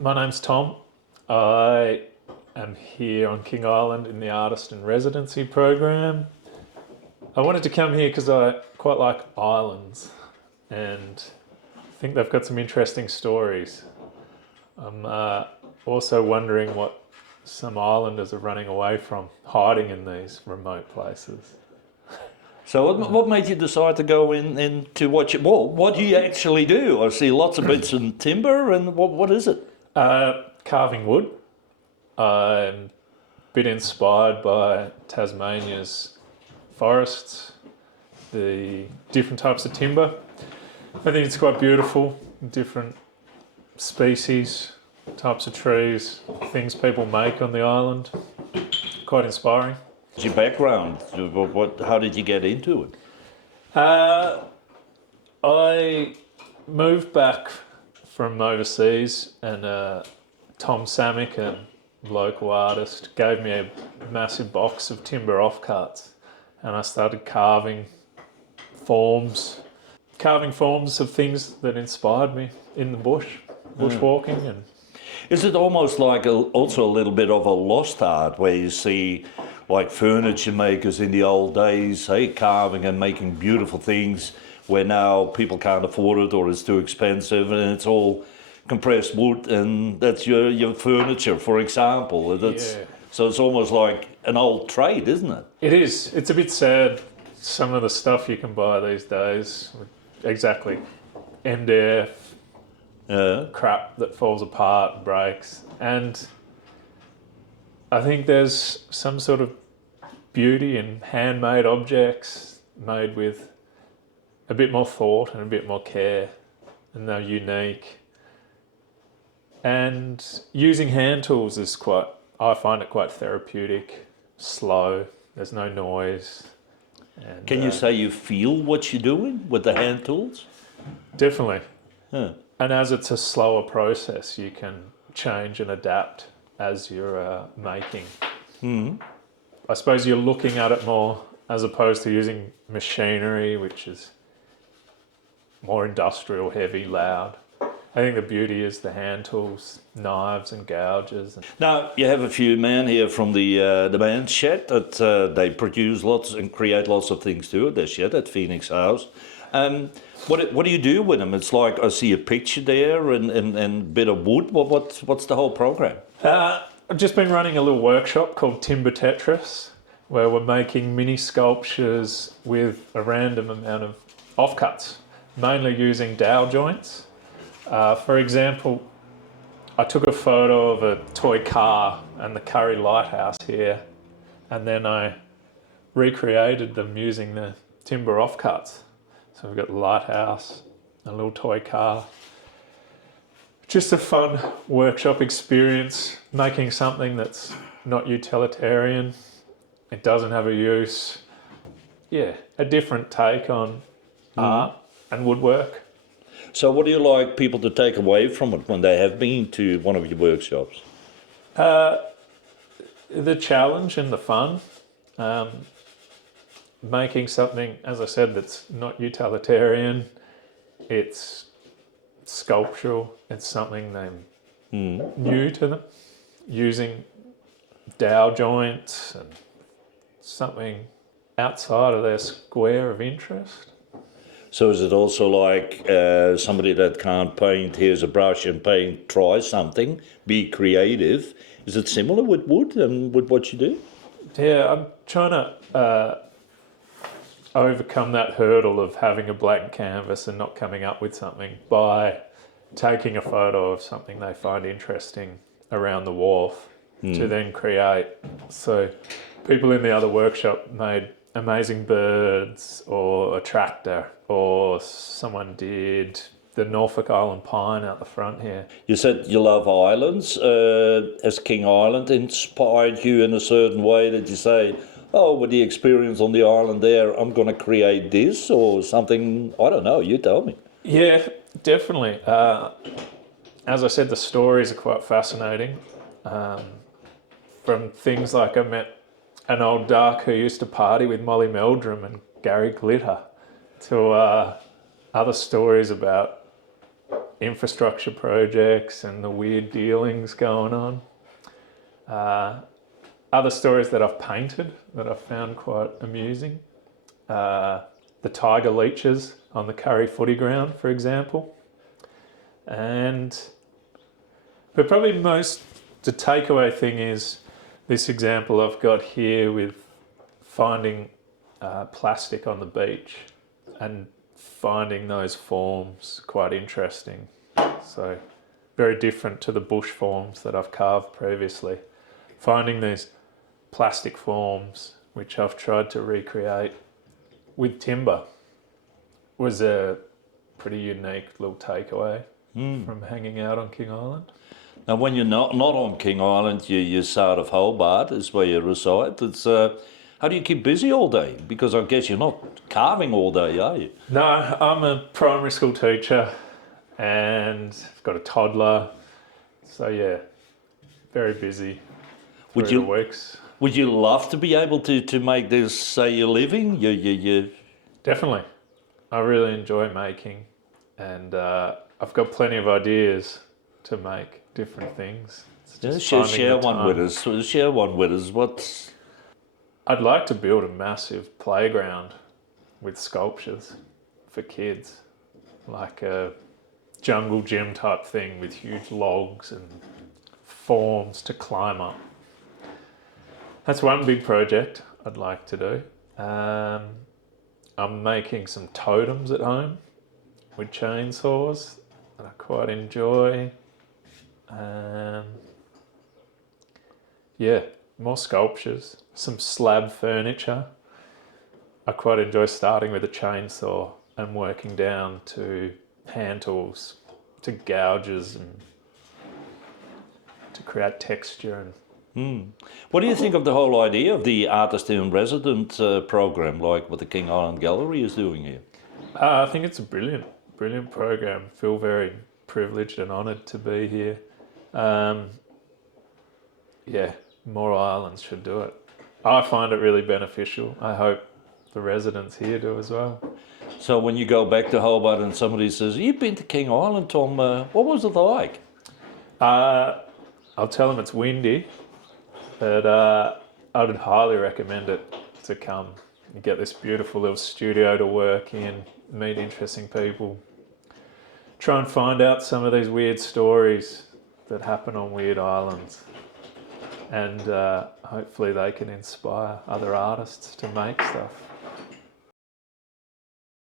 My name's Tom. I am here on King Island in the Artist in Residency program. I wanted to come here because I quite like islands and think they've got some interesting stories. I'm also wondering what some islanders are running away from, hiding in these remote places. So what made you decide to go into what do you actually do? I see lots of bits in timber, and what is it? Carving wood. I'm a bit inspired by Tasmania's forests, the different types of timber. I think it's quite beautiful, different species, types of trees, things people make on the island. Quite inspiring. What's your background? How did you get into it? I moved back from overseas and Tom Samick, a local artist, gave me a massive box of timber offcuts and I started carving forms of things that inspired me in the bushwalking. And Is it almost like also a little bit of a lost art where you see like furniture makers in the old days, hey, carving and making beautiful things where now people can't afford it or it's too expensive and it's all compressed wood and that's your furniture, for example. So it's almost like an old trade, isn't it? It is. It's a bit sad, some of the stuff you can buy these days. Exactly. MDF, crap that falls apart and breaks. And I think there's some sort of beauty in handmade objects made with a bit more thought and a bit more care, and they're unique. And using hand tools is I find it quite therapeutic, slow, there's no noise. And, Can you say you feel what you're doing with the hand tools? Definitely. Huh. And as it's a slower process, you can change and adapt as you're making. I suppose you're looking at it more as opposed to using machinery, which is more industrial, heavy, loud. I think the beauty is the hand tools, knives and gouges. Now, you have a few men here from the band Shed that they produce lots and create lots of things too. They're Shed at Phoenix House. What do you do with them? It's like I see a picture there and a bit of wood. What's the whole program? I've just been running a little workshop called Timber Tetris, where we're making mini sculptures with a random amount of offcuts, mainly using dowel joints. For example, I took a photo of a toy car and the Curry Lighthouse here, and then I recreated them using the timber offcuts. So we've got the lighthouse, a little toy car. Just a fun workshop experience, making something that's not utilitarian. It doesn't have a use. Yeah, a different take on art and woodwork. So what do you like people to take away from it when they have been to one of your workshops? The challenge and the fun. Making something, as I said, that's not utilitarian. It's sculptural. It's something new to them. Using dowel joints and something outside of their square of interest. So is it also like somebody that can't paint, here's a brush and paint, try something, be creative? Is it similar with wood and with what you do? Yeah, I'm trying to overcome that hurdle of having a blank canvas and not coming up with something by taking a photo of something they find interesting around the wharf to then create. So people in the other workshop made amazing birds or a tractor, or someone did the Norfolk Island pine out the front here. You said you love islands. Has King Island inspired you in a certain way that you say, oh, with the experience on the island there, I'm going to create this or something? I don't know, you tell me. Yeah, definitely. As I said, the stories are quite fascinating. From things like I met an old duck who used to party with Molly Meldrum and Gary Glitter, to other stories about infrastructure projects and the weird dealings going on. Other stories that I've painted that I've found quite amusing. The tiger leeches on the Curry footy ground, for example. But probably the takeaway thing is this example I've got here with finding plastic on the beach and finding those forms quite interesting. So very different to the bush forms that I've carved previously. Finding these plastic forms, which I've tried to recreate with timber, was a pretty unique little takeaway from hanging out on King Island. Now, when you're not on King Island, you're south of Hobart, is where you reside. It's how do you keep busy all day? Because I guess you're not carving all day, are you? No, I'm a primary school teacher and I've got a toddler. So yeah, very busy through the weeks. Would you love to be able to make this, say, your living? You... Definitely. I really enjoy making, and I've got plenty of ideas to make different things. Share one with us. Share one with us. I'd like to build a massive playground with sculptures for kids, like a jungle gym type thing with huge logs and forms to climb up. That's one big project I'd like to do. I'm making some totems at home with chainsaws that I quite enjoy. More sculptures, some slab furniture. I quite enjoy starting with a chainsaw and working down to hand tools, to gouges and to create texture. What do you think of the whole idea of the artist in resident program, like what the King Island Gallery is doing here? I think it's a brilliant program. I feel very privileged and honoured to be here. More islands should do it. I find it really beneficial. I hope the residents here do as well. So when you go back to Hobart and somebody says, "You've been to King Island, Tom, what was it like?" I'll tell them it's windy, but I would highly recommend it to come. You get this beautiful little studio to work in, meet interesting people, try and find out some of these weird stories that happen on weird islands, and hopefully they can inspire other artists to make stuff.